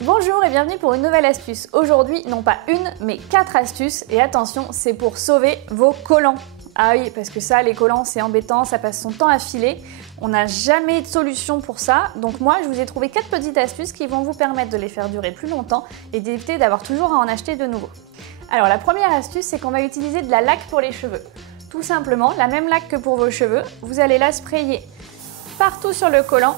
Bonjour et bienvenue pour une nouvelle astuce. Aujourd'hui, non pas une, mais 4 astuces. Et attention, c'est pour sauver vos collants. Ah oui, parce que ça, les collants, c'est embêtant, ça passe son temps à filer. On n'a jamais de solution pour ça. Donc moi, je vous ai trouvé 4 petites astuces qui vont vous permettre de les faire durer plus longtemps et d'éviter d'avoir toujours à en acheter de nouveau. Alors la première astuce, c'est qu'on va utiliser de la laque pour les cheveux. Tout simplement, la même laque que pour vos cheveux, vous allez la sprayer partout sur le collant.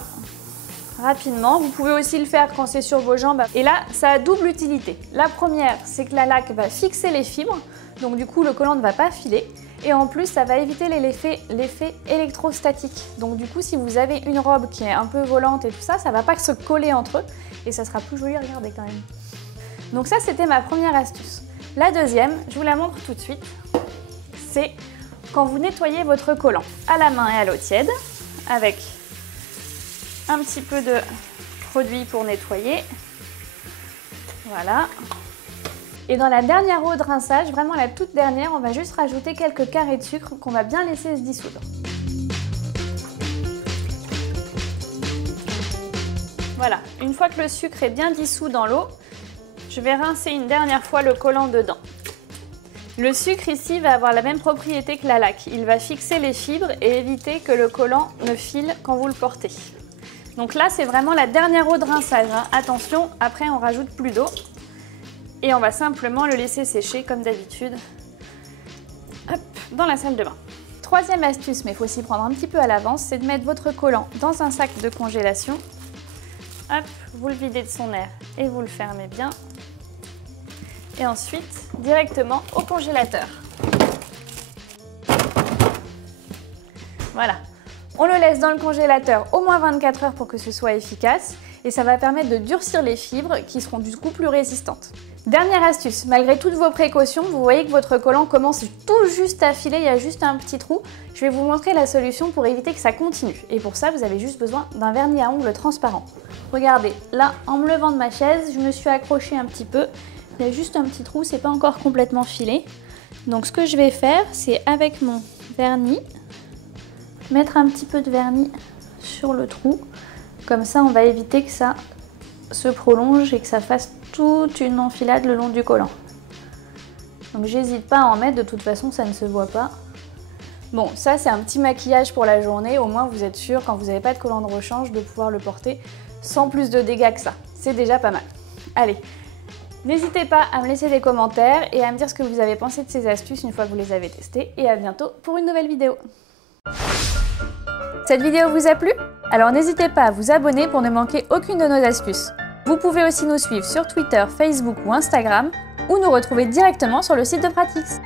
Rapidement, vous pouvez aussi le faire quand c'est sur vos jambes. Et là, ça a double utilité. La première, c'est que la laque va fixer les fibres, donc du coup le collant ne va pas filer. Et en plus, ça va éviter l'effet électrostatique. Donc du coup, si vous avez une robe qui est un peu volante et tout ça, ça ne va pas se coller entre eux et ça sera plus joli, regardez quand même. Donc ça, c'était ma première astuce. La deuxième, je vous la montre tout de suite, c'est quand vous nettoyez votre collant à la main et à l'eau tiède avec un petit peu de produit pour nettoyer, voilà. Et dans la dernière eau de rinçage, vraiment la toute dernière, on va juste rajouter quelques carrés de sucre qu'on va bien laisser se dissoudre. Voilà, une fois que le sucre est bien dissous dans l'eau, je vais rincer une dernière fois le collant dedans. Le sucre ici va avoir la même propriété que la laque, il va fixer les fibres et éviter que le collant ne file quand vous le portez. Donc là, c'est vraiment la dernière eau de rinçage, hein. Attention, après on rajoute plus d'eau. Et on va simplement le laisser sécher comme d'habitude dans la salle de bain. Troisième astuce, mais il faut s'y prendre un petit peu à l'avance, c'est de mettre votre collant dans un sac de congélation. Hop, vous le videz de son air et vous le fermez bien. Et ensuite, directement au congélateur. Voilà. On le laisse dans le congélateur au moins 24 heures pour que ce soit efficace et ça va permettre de durcir les fibres qui seront du coup plus résistantes. Dernière astuce, malgré toutes vos précautions, vous voyez que votre collant commence tout juste à filer, il y a juste un petit trou. Je vais vous montrer la solution pour éviter que ça continue. Et pour ça, vous avez juste besoin d'un vernis à ongles transparent. Regardez, là, en me levant de ma chaise, je me suis accrochée un petit peu. Il y a juste un petit trou, c'est pas encore complètement filé. Donc ce que je vais faire, c'est avec mon vernis, mettre un petit peu de vernis sur le trou. Comme ça, on va éviter que ça se prolonge et que ça fasse toute une enfilade le long du collant. Donc j'hésite pas à en mettre, de toute façon ça ne se voit pas. Bon, ça c'est un petit maquillage pour la journée, au moins vous êtes sûr quand vous n'avez pas de collant de rechange de pouvoir le porter sans plus de dégâts que ça. C'est déjà pas mal. Allez, n'hésitez pas à me laisser des commentaires et à me dire ce que vous avez pensé de ces astuces une fois que vous les avez testées. Et à bientôt pour une nouvelle vidéo. Cette vidéo vous a plu? Alors n'hésitez pas à vous abonner pour ne manquer aucune de nos astuces. Vous pouvez aussi nous suivre sur Twitter, Facebook ou Instagram ou nous retrouver directement sur le site de Pratix.